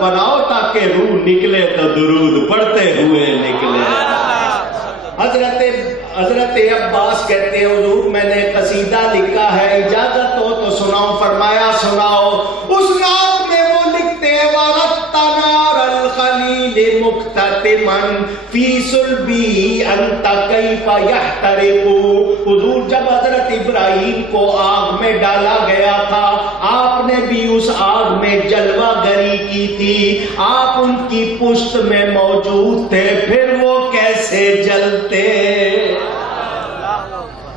بناؤ تاکہ روح نکلے تو درود پڑھتے ہوئے نکلے۔ حضرت عباس کہتے ہیں حضور میں نے قصیدہ لکھا ہے، اجازت ہو تو سناؤ؟ فرمایا سناؤ۔ اس رات میں وہ لکھتے ہیں وَرَتَّ نَارَ الْخَلِيلِ مُقْتَتِمًا فِي صُلْبِهِ أَنْتَ كَيْفَ يَحْتَرِقُ۔ حضور جب حضرت ابراہیم کو آگ میں ڈالا گیا تھا، آپ نے بھی اس آگ میں جلوہ گری کی تھی، آپ ان کی پشت میں موجود تھے، پھر وہ کیسے جلتے؟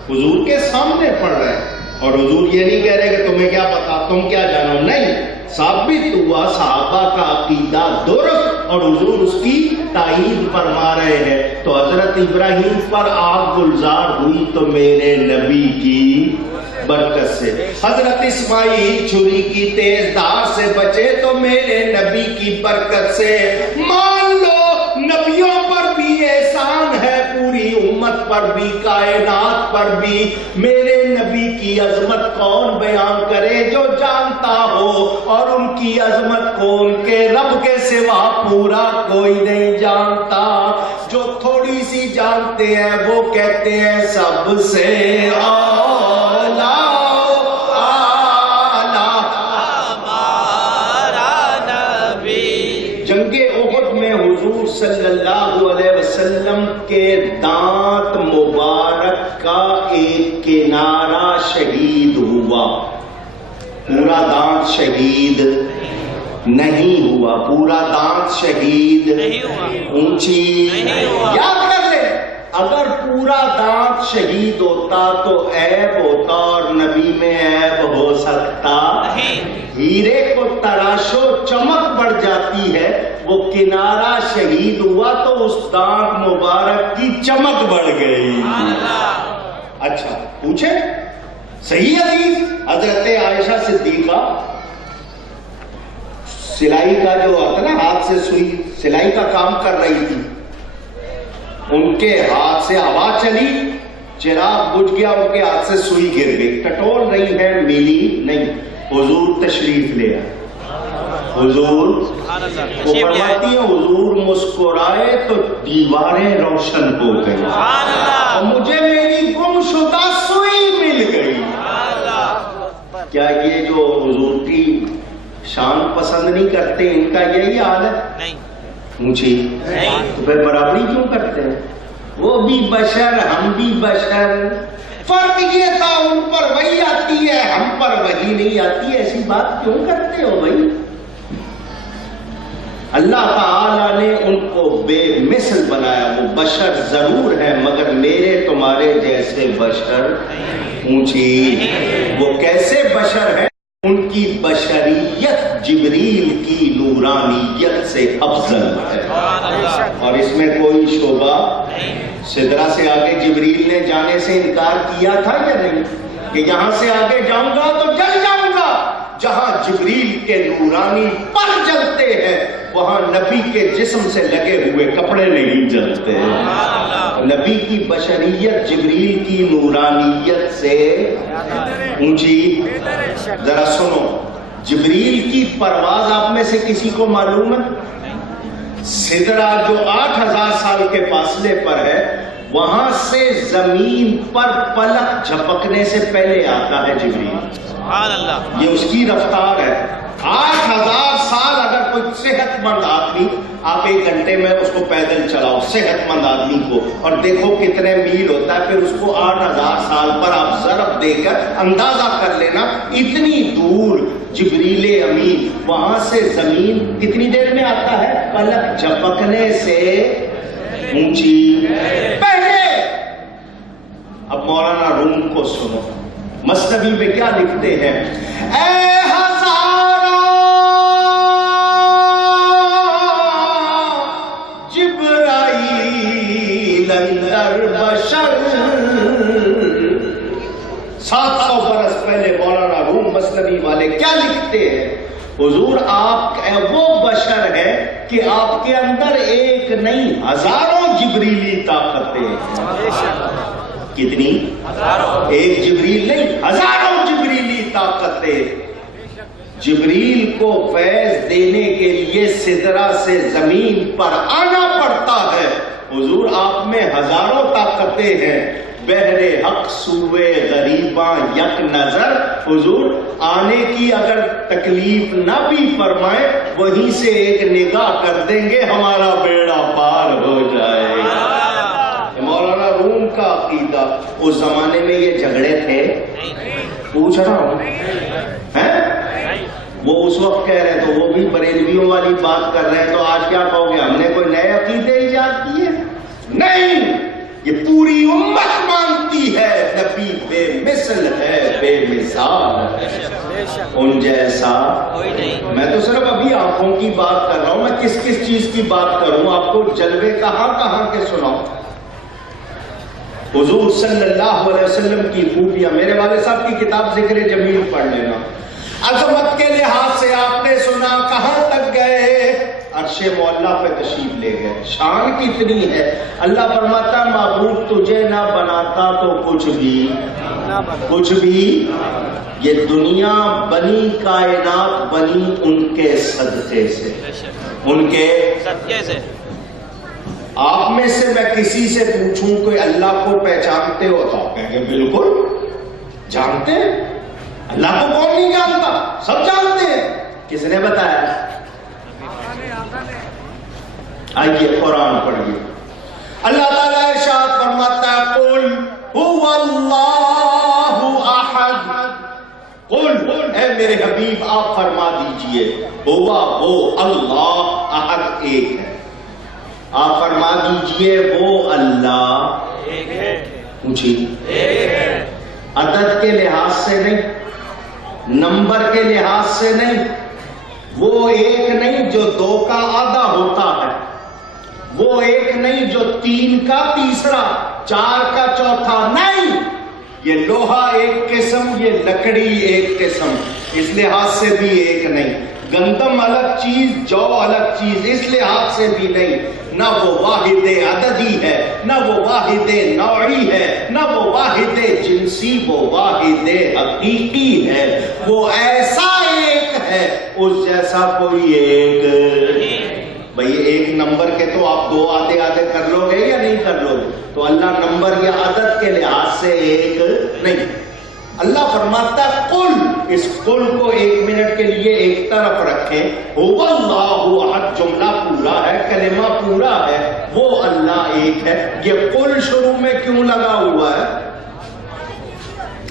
حضور کے سامنے پڑھ رہے ہیں، اور حضور یہ نہیں کہہ رہے کہ تمہیں کیا پتا، تم کیا جانو، نہیں، ثابت ہوا صحابہ کا عقیدہ درست اور حضور اس کی تائید فرما رہے ہیں۔ تو حضرت ابراہیم پر آگ گلزار ہوئی تو میرے نبی کی برکت سے، حضرت اسماعیل چھری کی تیز دھار سے بچے تو میرے نبی کی برکت سے۔ مان لو نبیوں پر بھی احسان ہے، پوری امت پر بھی، کائنات پر بھی۔ میرے نبی کی عظمت کون بیان کرے؟ جو جانتا ہو، اور ان کی عظمت کو ان کے رب کے سوا پورا کوئی نہیں جانتا۔ جو تھوڑی سی جانتے ہیں وہ کہتے ہیں سب سے اعلیٰ صلی اللہ علیہ وسلم کے دانت مبارک کا ایک کنارہ شہید ہوا، پورا دانت شہید نہیں ہوا، پورا دانت شہید اونچی یاد کر لے، اگر پورا دانت شہید ہوتا تو عیب ہوتا اور نبی میں عیب ہو سکتا؟ ہیرے کو تراشو چمک بڑھ جاتی ہے، وہ کنارہ شہید ہوا تو اس دانت مبارک کی چمک بڑھ گئی۔ اچھا پوچھے صحیح حدیث، حضرت عائشہ صدیقہ سلائی کا جو ہوتا نا، ہاتھ سے سوئی سلائی کا کام کر رہی تھی، ان کے ہاتھ سے ہوا چلی، چراغ بجھ گیا، ان کے ہاتھ سے سوئی گر گئی، ٹٹول رہی ہے، ملی نہیں، حضور تشریف لے آئے۔ حضور وہ فرماتی ہیں حضور مسکرائے تو دیواریں روشن ہو گئی اور مجھے میری گم شدہ سوئی مل گئی۔ کیا یہ جو حضور کی شان پسند نہیں کرتے ان کا یہی حال ہے؟ اونچی تو پھر برابری کیوں کرتے ہیں؟ وہ بھی بشر ہم بھی بشر، فرق یہ تھا ان پر وہی آتی ہے ہم پر وہی نہیں آتی، ایسی بات کیوں کرتے ہو بھائی؟ اللہ تعالیٰ نے ان کو بے مثل بنایا، وہ بشر ضرور ہے مگر میرے تمہارے جیسے بشر اونچی۔ وہ کیسے بشر ہے؟ ان کی بشریت جبریل کی نورانیت سے افضل ہے، اور اس میں کوئی شعبہ سدرہ سے آگے جبریل نے جانے سے انکار کیا تھا یا نہیں کہ یہاں سے آگے جاؤں گا تو جل جاؤں گا؟ جہاں جبریل کے نورانی پر جلتے ہیں وہاں نبی کے جسم سے لگے ہوئے کپڑے نہیں جلتے۔ نبی کی بشریت جبریل کی نورانیت سے اونچی۔ ذرا سنو، جبریل کی پرواز آپ میں سے کسی کو معلوم ہے؟ سدرہ جو 8000 سال کے فاصلے پر ہے، وہاں سے زمین پر پلک جھپکنے سے پہلے آتا ہے جبریل، یہ اس کی رفتار ہے۔ 8000 سال اگر کوئی صحت مند آدمی، آپ 1 گھنٹے میں اس کو پیدل چلاؤ صحت مند آدمی کو، اور دیکھو کتنے میل ہوتا ہے، پھر اس کو 8000 سال پر آپ ضرب دے کر اندازہ کر لینا اتنی دور جبریل امین وہاں سے زمین کتنی دیر میں آتا ہے؟ پلک جھپکنے سے اونچی پہلے۔ اب مولانا روم کو سنو، مثنوی میں کیا لکھتے ہیں؟ اے ہزاروں جبرائیل اندر بشر، 700 برس پہلے مولانا روم مثنوی والے کیا لکھتے ہیں؟ حضور آپ وہ بشر ہے کہ آپ کے اندر ایک نہیں ہزاروں جبریلی طاقتیں۔ کتنی؟ ایک جبریل نہیں، ہزاروں جبریلی طاقتیں۔ جبریل کو فیض دینے کے لیے سدرہ سے زمین پر آنا پڑتا ہے۔ حضور آپ میں ہزاروں طاقتیں ہیں، بحر حق سوئے غریباں یک نظر، حضور آنے کی اگر تکلیف نہ بھی فرمائے وہیں سے ایک نگاہ کر دیں گے ہمارا بیڑا پار ہو جائے گا۔ مولانا روم کا عقیدہ، اس زمانے میں یہ جھگڑے تھے؟ پوچھ رہا ہوں، وہ اس وقت کہہ رہے تو وہ بھی بریلویوں والی بات کر رہے ہیں، تو آج کیا کہو گے ہم نے کوئی نئے عقیدے ایجاد کیے؟ نہیں، یہ پوری امت مانتی ہے نبی بے مثل ہے، بے مثال ہے، ان جیسا۔ میں تو صرف ابھی آنکھوں کی بات کر رہا ہوں، میں کس کس چیز کی بات کروں؟ آپ کو جلوے کہاں کہاں کے سناؤں؟ حضور صلی اللہ علیہ وسلم کی خوبیاں، میرے والد صاحب کی کتاب ذکر جمیل پڑھ لینا۔ عظمت کے لحاظ سے آپ نے سنا کہاں تک گئے؟ عرش معلیٰ پہ تشریف لے گئے، شان کتنی ہے۔ اللہ فرماتا معبود تجھے نہ بناتا تو کچھ بھی یہ دنیا بنی، کائنات بنی ان کے صدقے سے، ان کے صدقے سے۔ آپ میں سے میں کسی سے پوچھوں کہ اللہ کو پہچانتے ہو تو آپ کہیں گے بالکل جانتے ہیں۔ اللہ کو کون نہیں جانتا؟ سب جانتے ہیں۔ کس نے بتایا؟ آئیے قرآن پڑھیے، اللہ تعالیٰ ارشاد فرماتا ہے قل هو اللہ احد، قل اے میرے حبیب آپ فرما دیجئے ہوا وہ اللہ احد ایک ہے، آپ فرما دیجئے وہ اللہ ایک ہے، عدد کے لحاظ سے نہیں، نمبر کے لحاظ سے نہیں، وہ ایک نہیں جو 2 کا آدھا ہوتا ہے، وہ ایک نہیں جو 3 کا تیسرا، 4 کا چوتھا، نہیں، یہ لوہا ایک قسم، یہ لکڑی ایک قسم، اس لحاظ سے بھی ایک نہیں، گندم الگ چیز، جو الگ چیز، اس لحاظ سے بھی نہیں، نہ وہ واحد عددی ہے، نہ وہ واحد نوعی ہے، نہ وہ واحد جنسی، وہ واحد حقیقی ہے، وہ ایسا ایک ہے، اس جیسا کوئی ایک۔ بھئی ایک نمبر کے تو آپ 2 آدھے آدھے کر لو گے یا نہیں کر لو گے؟ تو اللہ نمبر یا عدد کے لحاظ سے ایک نہیں۔ اللہ فرماتا ہے قل، اس قل کو 1 منٹ کے لیے ایک طرف رکھیں، هو اللہ احد جملہ پورا ہے، کلمہ پورا ہے، وہ اللہ ایک ہے۔ یہ قل شروع میں کیوں لگا ہوا ہے؟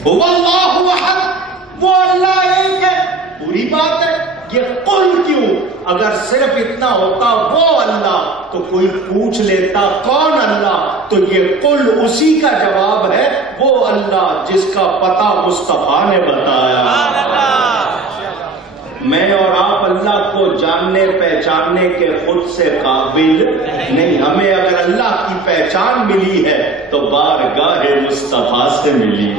هو اللہ احد، وہ اللہ ایک ہے، پوری بات ہے۔ یہ قل کیوں؟ اگر صرف اتنا ہوتا وہ اللہ تو کوئی پوچھ لیتا کون اللہ، تو یہ قل اسی کا جواب ہے، وہ اللہ جس کا پتہ مصطفیٰ نے بتایا۔ میں اور آپ اللہ کو جاننے پہچاننے کے خود سے قابل نہیں، ہمیں اگر اللہ کی پہچان ملی ہے تو بارگاہ مصطفیٰ سے ملی۔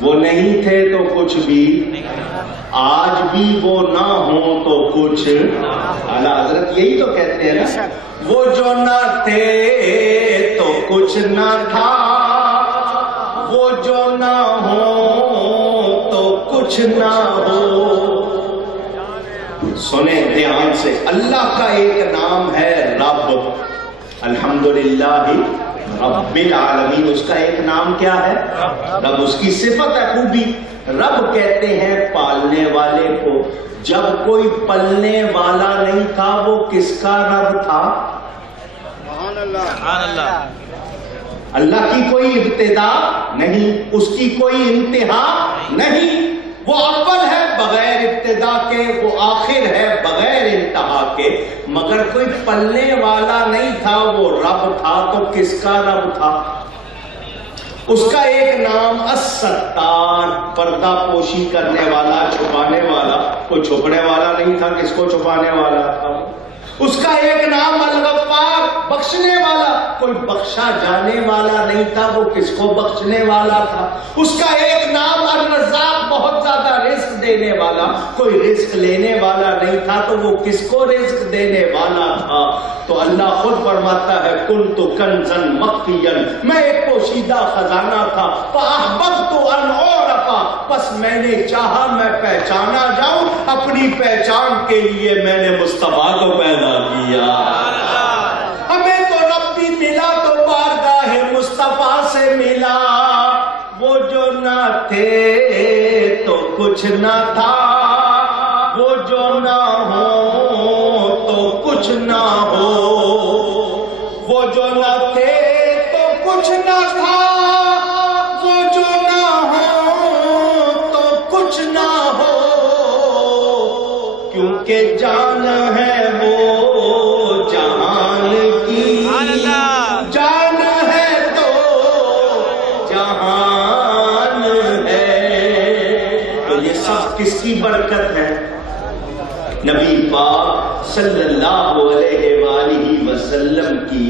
وہ نہیں تھے تو کچھ بھی، آج بھی وہ نہ ہوں تو کچھ۔ اعلیٰ حضرت یہی تو کہتے ہیں نا، وہ جو نہ تھے تو کچھ نہ تھا، وہ جو نہ ہوں تو کچھ نہ ہو۔ سنیں دھیان سے، اللہ کا ایک نام ہے رب، الحمدللہ رب العالمین، اس کا ایک نام کیا ہے؟ رب، اس کی صفت ہے خوبی۔ رب کہتے ہیں پالنے والے کو، جب کوئی پلنے والا نہیں تھا وہ کس کا رب تھا؟ سبحان اللہ۔ اللہ کی کوئی ابتدا نہیں، اس کی کوئی انتہا نہیں، وہ اول ہے بغیر ابتدا کے، وہ آخر ہے بغیر انتہا کے، مگر کوئی پلنے والا نہیں تھا، وہ رب تھا، تو کس کا رب تھا؟ اس کا ایک نام الستار، پردہ پوشی کرنے والا، چھپانے والا، کوئی چھپنے والا نہیں تھا، کس کو چھپانے والا تھا؟ اس کا ایک نام الغفار، بخشنے والا، کوئی بخشا جانے والا نہیں تھا، وہ کس کو بخشنے والا تھا؟ اس کا ایک نام الرزاق، بہت زیادہ رزق دینے والا، کوئی رزق لینے والا نہیں تھا تو وہ کس کو رزق دینے والا تھا؟ تو اللہ خود فرماتا ہے کنت کنزا مخفیا، میں ایک پوشیدہ خزانہ تھا، فاحببت ان اعرف، بس میں نے چاہا میں پہچانا جاؤں، اپنی پہچان کے لیے میں نے مصطفیٰ کو پیدا کیا۔ ہمیں تو رب بھی ملا تو بارگاہ مصطفیٰ سے ملا، وہ جو نہ تھے تو کچھ نہ تھا، وہ جو نہ ہو تو کچھ نہ ہو، وہ جو نہ تھے تو کچھ نہ تھا، وہ جو نہ ہو تو کچھ نہ ہو، کیونکہ جان ہے وہ جہان کی، جان ہے تو جہان ہے۔ تو یہ سب کس کی برکت ہے؟ نبی پاک صلی اللہ علیہ وآلہ وسلم کی۔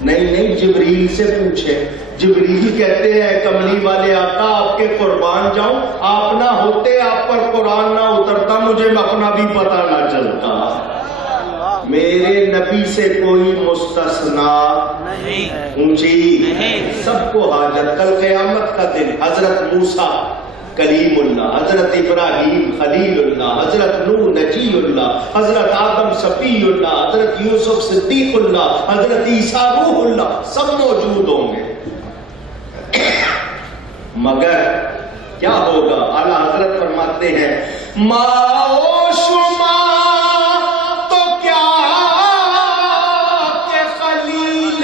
نہیں جبریل سے پوچھے، جبریل کہتے ہیں کملی والے آقا آپ کے قربان جاؤں، آپ نہ ہوتے، آپ پر قرآن نہ اترتا، مجھے اپنا بھی پتہ نہ چلتا۔ میرے نبی سے کوئی مستثنا اونچی، سب کو حاجت۔ کل قیامت کا دن حضرت موسیٰ کلیم اللہ، حضرت ابراہیم خلیل اللہ، حضرت نوح نجی اللہ، حضرت آدم صفی اللہ، حضرت یوسف صدیق اللہ، حضرت عیسیٰ روح اللہ، سب موجود ہوں گے۔ مگر کیا ہوگا؟ اعلیٰ حضرت فرماتے ہیں ماؤ شما تو کیا کہ خلیل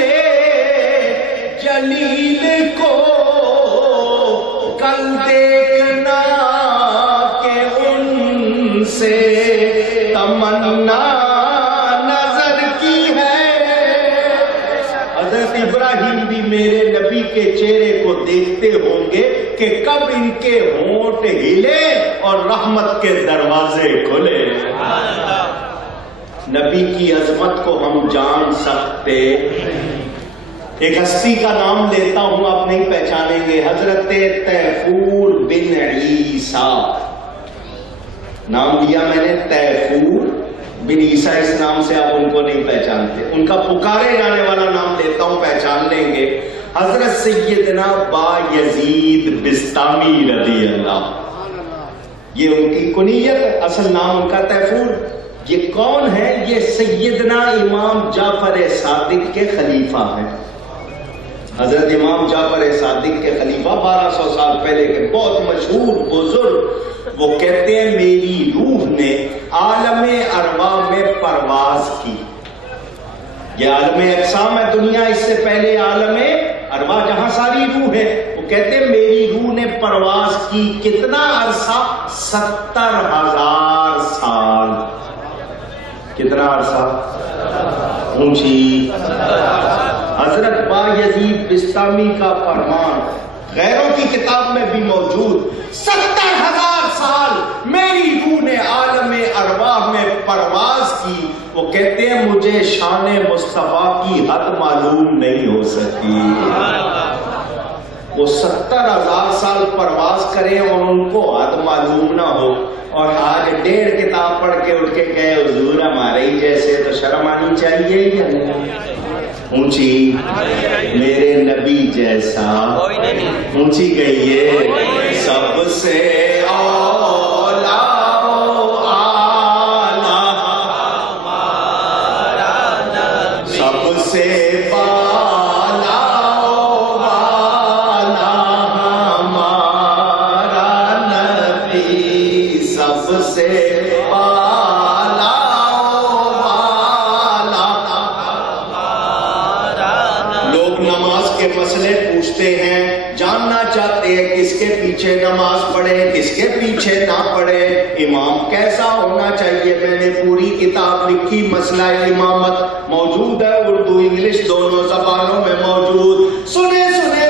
جلیل کو کل دیکھنا کہ ان سے تمنا نظر کی ہے۔ حضرت ابراہیم بھی میرے نبی کے چہرے کو دیکھتے ہوں گے کہ کب ان کے ہونٹ ہلے اور رحمت کے دروازے کھلے۔ نبی کی عظمت کو ہم جان سکتے۔ ایک ہستی کا نام لیتا ہوں، آپ نہیں پہچانیں گے، حضرت تیفور بن عیسیٰ۔ نام لیا میں نے تیفور بن عیسیٰ، اس نام سے آپ ان کو نہیں پہچانتے، ان کا پکارے جانے والا نام لیتا ہوں، پہچان لیں گے۔ حضرت سیدنا با یزید بسطامی رضی اللہ، یہ ان کی کنیت، اصل نام ان کا تیفور۔ یہ کون ہے؟ یہ سیدنا امام جعفر صادق کے خلیفہ ہیں۔ حضرت امام جعفر صادق کے خلیفہ 1200 سال پہلے کے بہت مشہور بزرگ، وہ کہتے ہیں میری روح نے عالم ارواح میں پرواز کی۔ یہ عالم اجسام ہے دنیا، اس سے پہلے عالم ارواح جہاں ساری روح ہے۔ وہ کہتے ہیں میری روح نے پرواز کی، کتنا عرصہ؟ 70,000 سال۔ کتنا عرصہ؟ اونچی۔ حضرت با یزید بسطامی کا فرمان غیروں کی کتاب میں بھی موجود، 70,000 سال میری روح نے عالم ارواح میں پرواز کی۔ وہ کہتے ہیں مجھے شان مصطفیٰ کی حد معلوم نہیں ہو سکی۔ وہ 70,000 سال پرواز کریں اور ان کو حد معلوم نہ ہو، اور آج 1.5 کتاب پڑھ کے اٹھ کے کہے حضور ہمارے ہی جیسے، تو شرم آنی چاہیے یا نہیں؟ اونچی میرے نبی جیسا اونچی گئیے سب سے اولا آلہ، سب سے بالا والا ہمارا نبی، سب سے مسئلے پوچھتے ہیں، جاننا چاہتے ہیں کس کے پیچھے نماز پڑھے کس کے پیچھے نہ پڑھے، امام کیسا ہونا چاہیے۔ میں نے پوری کتاب لکھی، مسئلہ امامت موجود ہے، اردو انگلش دونوں زبانوں میں موجود۔ سنے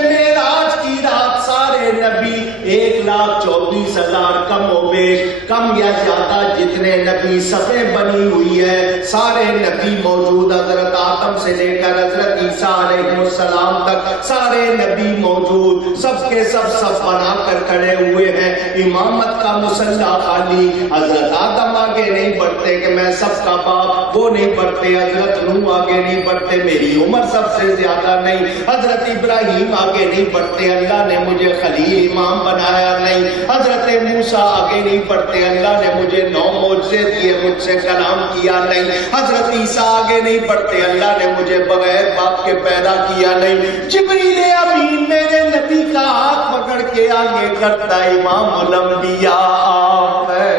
معراج کی رات سارے نبی 1,24,000 کم و بیش، کم یا زیادہ جتنے نبی صفیں بنی ہوئی ہے سارے نبی موجود، حضرت آدم سے لے کر حضرت عیسیٰ علیہ السلام تک سارے نبی موجود، سب کے سب صف بنا کر کھڑے ہوئے ہیں، امامت کا مسلح خالی، حضرت آدم آگے نہیں بڑھتے کہ میں سب کا باپ، وہ نہیں بڑھتے، حضرت نوح آگے نہیں بڑھتے میری عمر سب سے زیادہ نہیں، حضرت ابراہیم آگے نہیں بڑھتے اللہ نے مجھے خلیل امام بنایا نہیں، حضرت موسیٰ آگے نہیں بڑھتے اللہ نے مجھے 9 معجزے دیے مجھ سے کلام کیا نہیں، حضرت عیسیٰ آگے نہیں بڑھتے اللہ نے مجھے بغیر باپ کے پیدا کیا نہیں، جبریل امین میرے نبی کا ہاتھ پکڑ کے آگے کرتا امام الانبیاء آپ ہے۔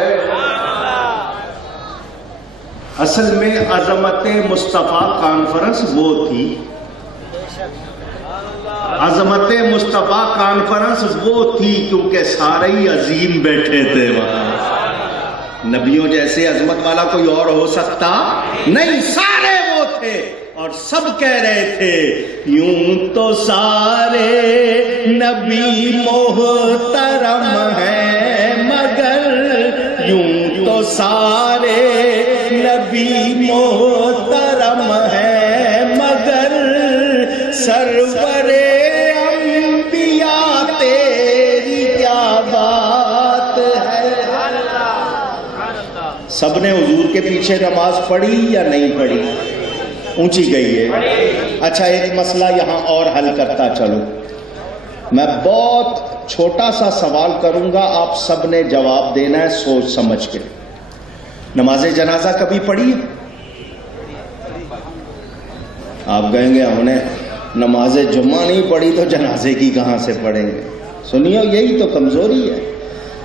اصل میں عظمت مصطفیٰ کانفرنس وہ تھی، عظمت مصطفیٰ کانفرنس وہ تھی کیونکہ سارے ہی عظیم بیٹھے تھے وہاں، نبیوں جیسے عظمت والا کوئی اور ہو سکتا نہیں، سارے وہ تھے اور سب کہہ رہے تھے یوں تو سارے نبی محترم ہیں مگر، یوں تو سارے نبی محترم ہیں مگر، سرور انبیاء تیری کیا بات ہے۔ سب نے حضور کے پیچھے نماز پڑھی یا نہیں پڑھی؟ اونچی گئی ہے۔ اچھا ایک مسئلہ یہاں اور حل کرتا چلو، میں بہت چھوٹا سا سوال کروں گا، آپ سب نے جواب دینا ہے سوچ سمجھ کے۔ نماز جنازہ کبھی پڑھی؟ آپ کہیں گے ہم نے نماز جمعہ نہیں پڑھی تو جنازے کی کہاں سے پڑھیں گے؟ سنیو یہی تو کمزوری ہے،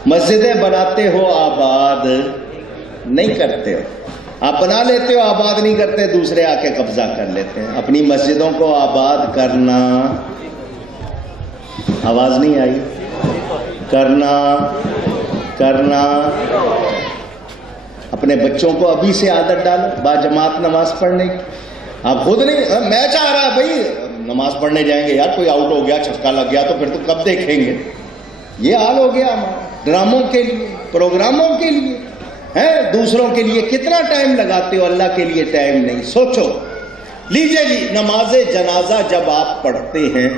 مسجدیں بناتے ہو آباد نہیں کرتے ہو، آپ بنا لیتے ہو آباد نہیں کرتے، دوسرے آ کے قبضہ کر لیتے ہیں۔ اپنی مسجدوں کو آباد کرنا، آواز نہیں آئی، کرنا اپنے بچوں کو ابھی سے عادت ڈالو باجماعت نماز پڑھنے کی۔ آپ خود نہیں، میچ آ رہا ہے بھائی نماز پڑھنے جائیں گے، یار کوئی آؤٹ ہو گیا چھکا لگ گیا تو پھر تو کب دیکھیں گے، یہ حال ہو گیا ہمارا۔ ڈراموں کے لیے پروگراموں کے لیے ہیں، دوسروں کے لیے کتنا ٹائم لگاتے ہو، اللہ کے لیے ٹائم نہیں۔ سوچو لیجئے جی، نماز جنازہ جب آپ پڑھتے ہیں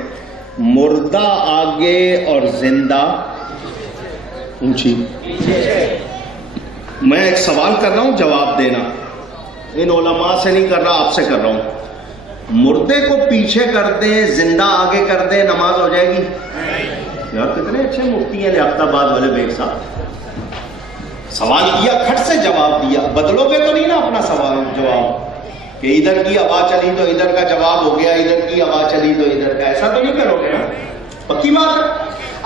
مردہ آگے اور زندہ اونچی، میں ایک سوال کر رہا ہوں جواب دینا، ان علماء سے نہیں کر رہا آپ سے کر رہا ہوں، مردے کو پیچھے کر دیں زندہ آگے کر دیں نماز ہو جائے گی؟ یار کتنے اچھے مفتی ہیں لیاقت آباد والے بیگ صاحب، سوال کیا کھٹ سے جواب دیا، بدلو گے تو نہیں نا اپنا سوال جواب کہ ادھر کی ہوا چلی تو ادھر کا جواب ہو گیا، ادھر کی ہوا چلی تو ادھر کا، ایسا تو نہیں کرو گے نا؟ پکی بات۔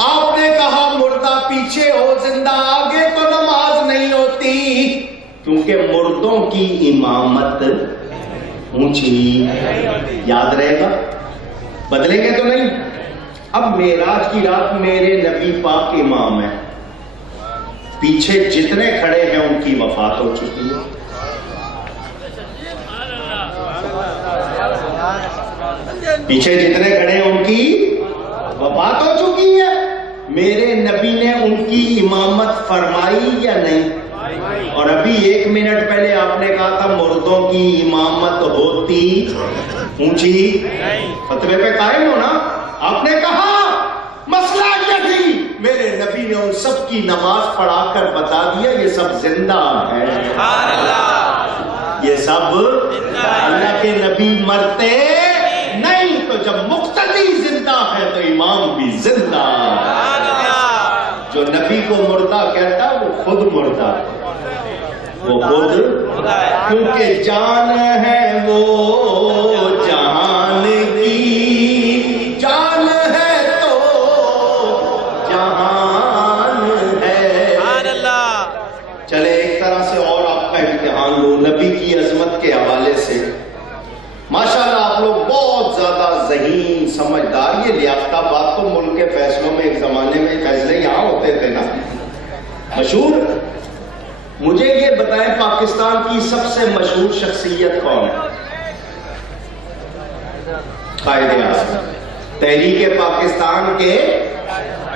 آپ نے کہا مردہ پیچھے ہو زندہ آگے تو نماز نہیں ہوتی، کیونکہ مردوں کی امامت اونچی، یاد رہے گا، بدلیں گے تو نہیں۔ اب معراج کی رات میرے نبی پاک امام ہیں، پیچھے جتنے کھڑے ہیں ان کی وفات ہو چکی ہے، پیچھے جتنے کھڑے ہیں ان کی وفات ہو چکی ہے، میرے نبی نے ان کی امامت فرمائی یا نہیں؟ اور ابھی 1 منٹ پہلے آپ نے کہا تھا مردوں کی امامت ہوتی اونچی، فتوے پہ قائم ہو نا؟ آپ نے کہا مسئلہ یہ تھی، میرے نبی نے ان سب کی نماز پڑھا کر بتا دیا یہ سب زندہ ہے، یہ سب اللہ کے نبی مرتے نہیں، تو جب مقتدی زندہ ہے تو امام بھی زندہ، جو نبی کو مردہ کہتا ہے وہ خود مردہ، وہ خود، کیونکہ جان ہے وہ جہان کی، جان ہے تو جہان ہے۔ چلے ایک طرح سے اور آپ کا امتحان لو نبی کی عظمت کے حوالے سے، ماشاءاللہ آپ لوگ بہت زیادہ ذہین سمجھدار، یہ لیاقت آباد تو ملک کے فیصلوں میں ایک زمانے میں فیصلے یہاں ہوتے تھے نا مشہور۔ مجھے یہ بتائیں پاکستان کی سب سے مشہور شخصیت کون ہے؟ قائد اعظم، تحریک پاکستان کے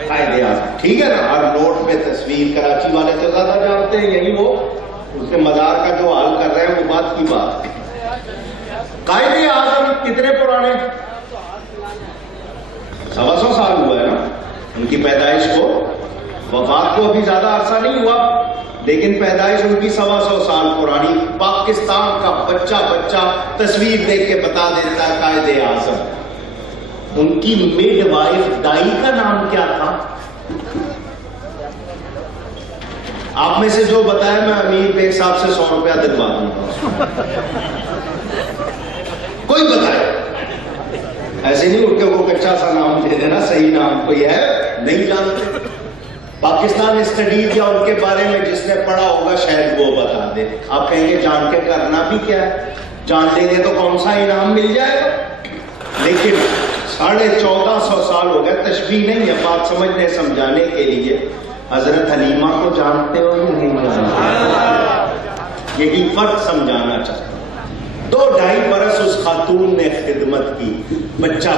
قائد اعظم، ٹھیک ہے نا؟ ہر نوٹ پہ تصویر، کراچی والے تو زیادہ جانتے ہیں، یہی وہ اس کے مزار کا جو حال کر رہے ہیں وہ بات کی بات. قائد اعظم کتنے پرانے؟ 125 سال ہوا ہے نا ان کی پیدائش کو. وفات کو ابھی زیادہ عرصہ نہیں ہوا لیکن پیدائش ان کی 125 سال پرانی. پاکستان کا بچہ تصویر دیکھ کے بتا دیتا ہے قائد اعظم. ان کی میڈ وائف دائی کا نام کیا تھا؟ آپ میں سے جو بتایا میں امیر بیگ صاحب سے 100 روپیہ دلوا دوں گا. کوئی بتائے. ایسے نہیں اٹھ کے وہ کچا سا نام دے دینا, صحیح نام کوئی ہے نہیں جانتے. پاکستان اسٹڈیز یا ان کے بارے میں جس نے پڑھا ہوگا شاید وہ بتا دے. آپ کہیں گے جان کے کرنا بھی کیا ہے, جان لیں گے تو کون سا انعام مل جائے گا. لیکن 1450 سال ہو گئے. تشبیہ نہیں ہے, بات سمجھنے سمجھانے کے لیے. حضرت حلیمہ کو جانتے ہو یا نہیں جانتے؟ یہی فرق سمجھانا چاہتا ہوں. 2-2.5 برس اس خاتون نے خدمت کی. بچہ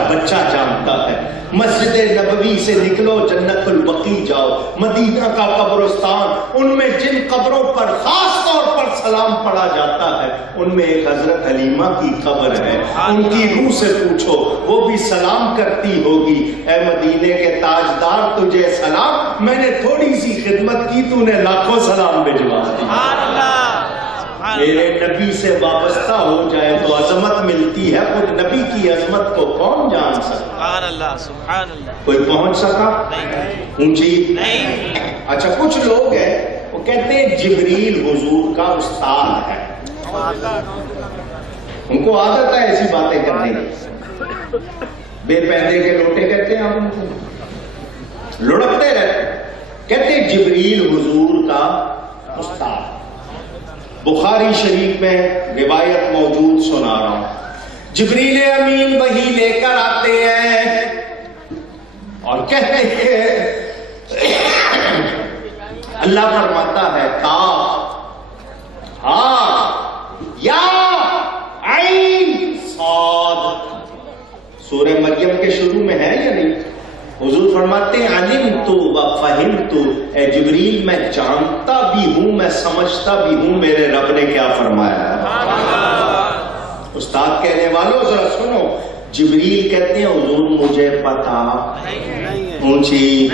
جانتا ہے. مسجد نبوی سے نکلو جنت البقیع جاؤ, مدینہ کا قبرستان, ان میں جن قبروں پر خاص طور پر سلام پڑھا جاتا ہے ان میں ایک حضرت حلیمہ کی قبر ہے. ان کی روح سے پوچھو وہ بھی سلام کرتی ہوگی, اے مدینے کے تاجدار تجھے سلام, میں نے تھوڑی سی خدمت کی تو نے لاکھوں سلام بھجوا دی. میرے نبی سے وابستہ ہو جائے تو عظمت ملتی ہے. خود نبی کی عظمت کو کون جان سکتا؟ سبحان اللہ. کوئی پہنچ سکا؟ اونچی نہیں. اچھا کچھ لوگ ہیں وہ کہتے ہیں جبریل حضور کا استاد ہے. ان کو عادت ہے ایسی باتیں کرنے کی. بے پیندے کے لوٹے کہتے ہیں ہم ان کو, لڑکتے رہتے. کہتے ہیں جبریل حضور کا استاد. بخاری شریف میں روایت موجود سنا رہا ہوں. جبریل امین وحی لے کر آتے ہیں اور کہتے ہیں اللہ فرماتا ہے کاف ہاں یا عین صاد. سورہ مریم کے شروع میں ہے یا نہیں؟ حضور فرماتے ہیں علمت و فہمت, اے جبریل میں جانتا بھی ہوں میں سمجھتا بھی ہوں میرے رب نے کیا فرمایا. استاد کہنے والوں ذرا سنو. جبریل کہتے ہیں حضور مجھے پتا. اونچی.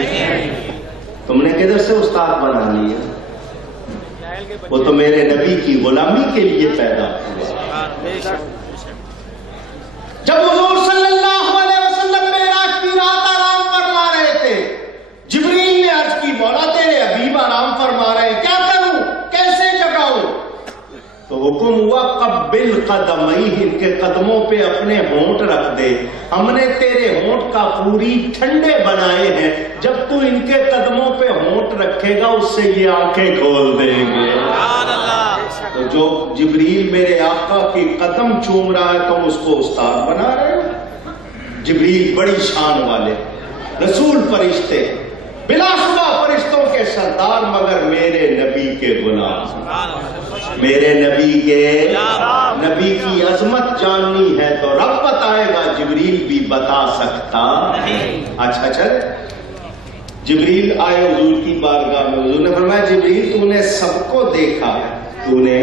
تم نے کدھر سے استاد بنا لیا؟ وہ تو میرے نبی کی غلامی کے لیے پیدا ہوا. جب حضور صلی اللہ علیہ وسلم معراج کی رات آرام فرما رہے تھے, جبریل نے عرض کی مولا تیرے حبیب آرام فرما رہے ہیں, کیا کروں, کیسے جگاؤں؟ تو حکم ہوا قبل قدمئی, ان کے قدموں پہ اپنے ہونٹ رکھ دے. ہم نے تیرے ہونٹ کافوری ٹھنڈے بنائے ہیں, جب تو ان کے قدموں پہ ہونٹ رکھے گا اس سے یہ آنکھیں کھول دیں گے. تو جو جبریل میرے آقا کی قدم چوم رہا ہے تم اس کو استاد بنا رہے ہو. جبریل بڑی شان والے رسول فرشتے, بلا شبہ فرشتوں کے سردار, مگر میرے نبی کے غلام. میرے نبی کی عظمت جاننی ہے تو رب بتائے گا, جبریل بھی بتا سکتا. اچھا چل. جبریل آئے حضور کی بارگاہ میں. حضور نے فرمایا جبریل تو نے سب کو دیکھا ہے, تو نے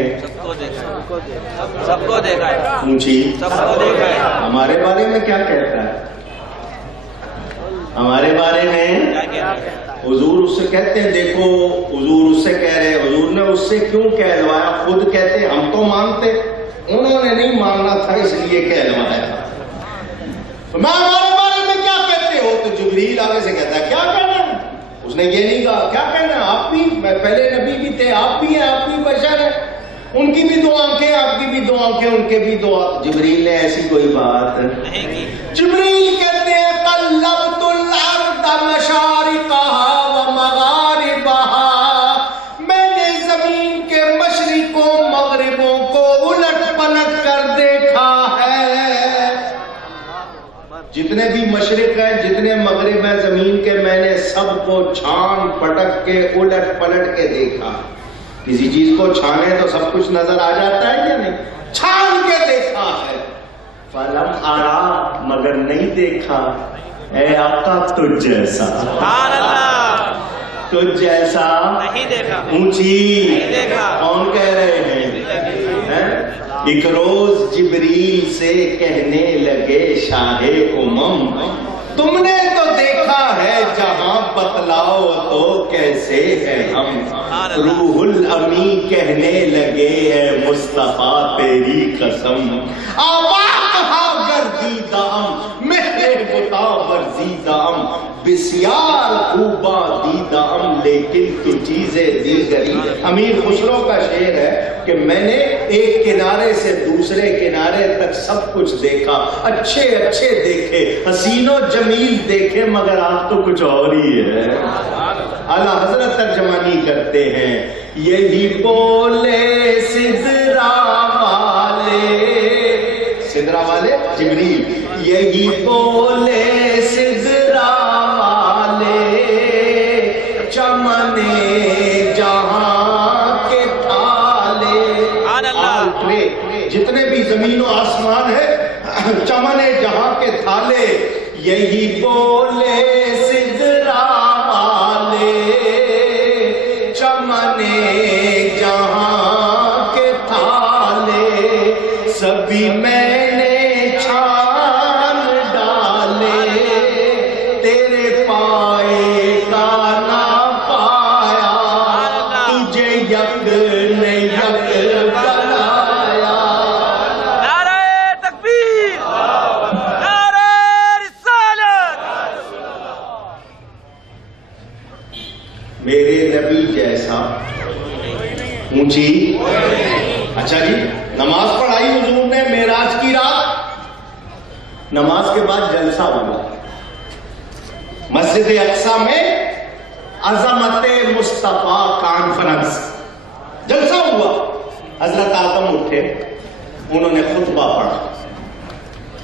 سب کو دیکھا ہے. اونچی. ہمارے بارے میں کیا کہتا ہے؟ ہمارے بارے میں حضور اس سے کہتے ہیں دیکھو حضور اس سے کہہ رہے, حضور نے اس سے کیوں کہلوایا؟ خود کہتے ہم تو مانتے, انہوں نے نہیں ماننا تھا اس لیے کہلوایا. میں ہمارے بارے میں کیا کہتے ہو؟ تو جبریل آگے سے کہتا ہے کیا کہنا ہے؟ اس نے یہ نہیں کہا کیا کہنا ہے, آپ بھی پہلے نبی بھی تھے, آپ بھی ہیں, آپ بھی بشر ہیں, ان کی بھی 2 آنکھیں, آپ کی بھی 2 آنکھیں, ان کے بھی 2 آنکھیں. جبریل نے ایسی کوئی بات نہیں کی. جبریل کہتے ہیں قلبت الارض مشارقها ومغاربها, میں نے زمین کے مشرقوں مغربوں کو الٹ پلٹ کر دیکھا ہے. جتنے بھی مشرق ہیں جتنے مغرب ہیں زمین کے, میں نے سب کو چھان پٹک کے الٹ پلٹ کے دیکھا. کسی چیز کو چھانے تو سب کچھ نظر آ جاتا ہے یا نہیں؟ چھان کے دیکھا ہے. فلم آرا, مگر نہیں دیکھا اے آقا تجھ جیسا. تجھ جیسا نہیں دیکھا اونچی نہیں دیکھا کون کہہ رہے ہیں؟ ایک روز جبریل سے کہنے لگے شاہ امم تم نے تو دیکھا ہے جہاں بتلاؤ تو کیسے ہے ہم روح الامی کہنے لگے اے مصطفیٰ تیری قسم آبا کہا گردیدام میرے بتا ورزیدام بسیار خوبا دیدام لیکن تو چیزیں دیگری امیر خسرو کا شعر ہے کہ میں نے ایک کنارے سے دوسرے کنارے تک سب کچھ دیکھا اچھے اچھے دیکھے حسین و جمیل دیکھے مگر آپ تو کچھ اور ہی ہے اعلیٰ حضرت ترجمانی کرتے ہیں یہی بولے سدرا والے جبریل یہی بولے سدرا والے چمنے جہاں کے تھالے جتنے بھی زمین و آسمان ہے چمنے جہاں کے تھالے یہی بولے سدرا والے چمنے جہاں کے تھالے سبھی میں نے چھان ڈالے تیرے پائے کا نہ پایا تجھے یک نے یک بنایا نعرہ تکبیر نعرہ رسالت میرے نبی جیسا اونچی اچھا جی نماز پڑھائی حضور نے معراج کی رات نماز کے بعد جلسہ ہوا مسجد اقصی میں عظمت مصطفیٰ کانفرنس جلسہ ہوا حضرت آدم اٹھے انہوں نے خطبہ پڑھا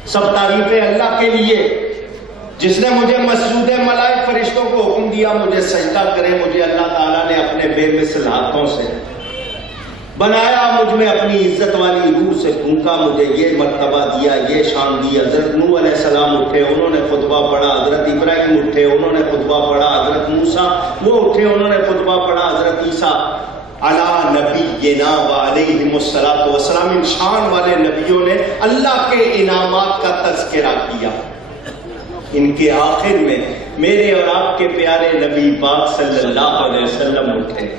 سب تعریفیں اللہ کے لیے جس نے مجھے مسجود ملائک فرشتوں کو حکم دیا مجھے سجدہ کرے مجھے اللہ تعالیٰ نے اپنے بے مثل ہاتھوں سے بنایا مجھ میں اپنی عزت والی روح سے پھونکا مجھے یہ مرتبہ دیا یہ شان دی حضرت نوح علیہ السلام اٹھے انہوں نے خطبہ پڑھا حضرت ابراہیم اٹھے انہوں نے خطبہ پڑھا حضرت موسیٰ وہ اٹھے انہوں نے خطبہ پڑھا حضرت عیسیٰ علی نبینا وعلیہم الصلاۃ والسلام ان شان والے نبیوں نے اللہ کے انعامات کا تذکرہ کیا ان کے آخر میں میرے اور آپ کے پیارے نبی پاک صلی اللہ علیہ وسلم اٹھے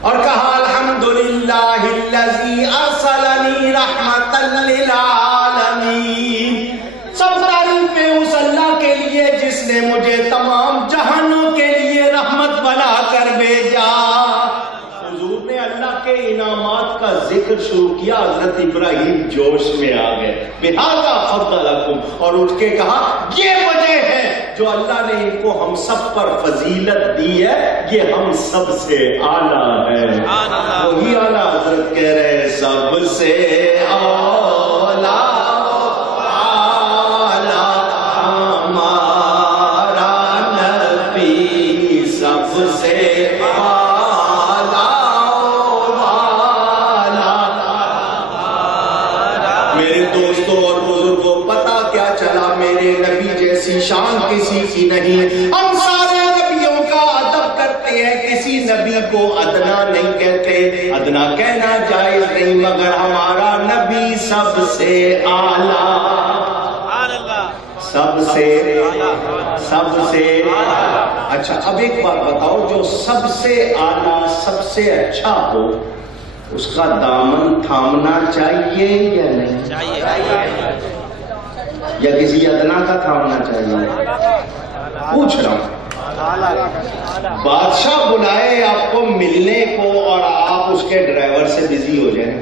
اور کہا الحمدللہ الذی ارسلنی رحمتا للعالمین سب تعریفیں اس اللہ کے لیے جس نے مجھے تمام جہانوں کے لیے رحمت بنا کر بھیجا حضور نے اللہ کے انعامات کا ذکر شروع کیا حضرت ابراہیم جوش میں آ گئے بہذا فضلکم اور اٹھ کے کہا یہ وجہ ہے جو اللہ نے ان کو ہم سب پر فضیلت دی ہے یہ ہم سب سے اعلیٰ ہے وہی اعلیٰ حضرت کہہ رہے ہیں سب سے اعلیٰ ہمارا نبی سب سے شان کسی کی نہیں ہم سارے نبیوں کا ادب کرتے ہیں کسی نبی کو ادنا نہیں کہتے ادنا کہنا جائز نہیں مگر ہمارا نبی سب سے اعلیٰ سب سے اچھا اب ایک بات بتاؤ جو سب سے اعلیٰ سب سے اچھا ہو اس کا دامن تھامنا چاہیے یا نہیں یا کسی ادنا کا تھامنا چاہیے پوچھ رہا ہوں بادشاہ بلائے آپ کو ملنے کو اور آپ اس کے ڈرائیور سے بزی ہو جائیں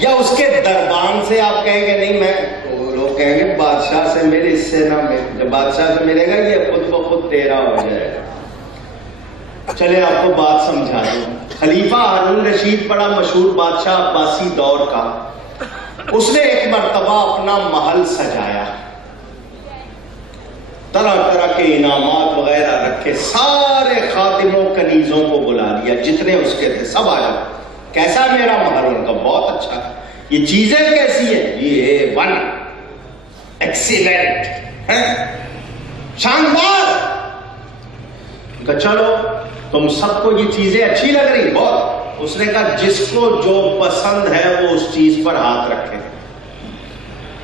یا اس کے دربان سے آپ کہیں گے نہیں میں لوگ کہیں گے بادشاہ سے میرے اس سے نہ جب بادشاہ سے ملے گا یہ خود بخود تیرا ہو جائے گا چلے آپ کو بات سمجھا دوں خلیفہ ہارون رشید بڑا مشہور بادشاہ عباسی دور کا اس نے ایک مرتبہ اپنا محل سجایا طرح طرح کے انعامات وغیرہ رکھے سارے خادموں کنیزوں کو بلا لیا جتنے اس کے تھے سب آ جاؤ کیسا میرا محل ان کا بہت اچھا یہ چیزیں کیسی ہیں یہ ون ایکسیلنٹ شاندار کہا چلو تم سب کو یہ چیزیں اچھی لگ رہی بہت. اس نے کہا جس کو جو پسند ہے وہ اس چیز پر ہاتھ رکھے.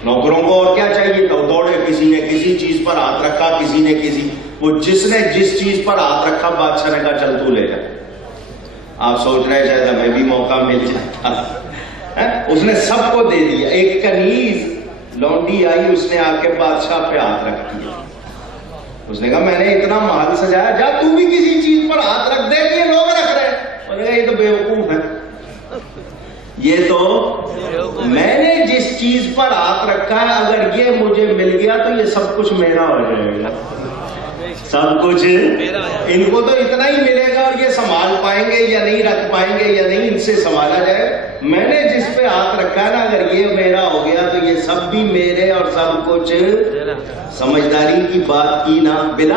نوکروں کو اور کیا چاہیے تو دوڑے, کسی نے کسی چیز پر ہاتھ رکھا, کسی نے کسی, وہ جس نے جس چیز پر ہاتھ رکھا بادشاہ نے کہا چل تو لے جا. آپ سوچ رہے شاید ہمیں بھی موقع مل جاتا. اس نے سب کو دے دیا. ایک کنیز لونڈی آئی, اس نے آ کے بادشاہ پہ ہاتھ رکھ دیا. اس نے کہا میں نے اتنا محل سجایا, جا تو بھی کسی چیز پر ہاتھ رکھ دے, یہ لوگ رکھ رہے ہیں. انہوں نے کہا یہ تو بیوقوف ہے, یہ تو میں نے جس چیز پر ہاتھ رکھا ہے اگر یہ مجھے مل گیا تو یہ سب کچھ میرا ہو جائے گا. سب کچھ ان کو تو اتنا ہی ملے گا, اور یہ سنبھال پائیں گے یا نہیں, رکھ پائیں گے یا نہیں, ان سے سنبھالا جائے. میں نے جس پہ ہاتھ رکھا ہے نا اگر یہ میرا ہو گیا تو یہ سب بھی میرے اور سب کچھ. سمجھداری کی بات کی نا, بلا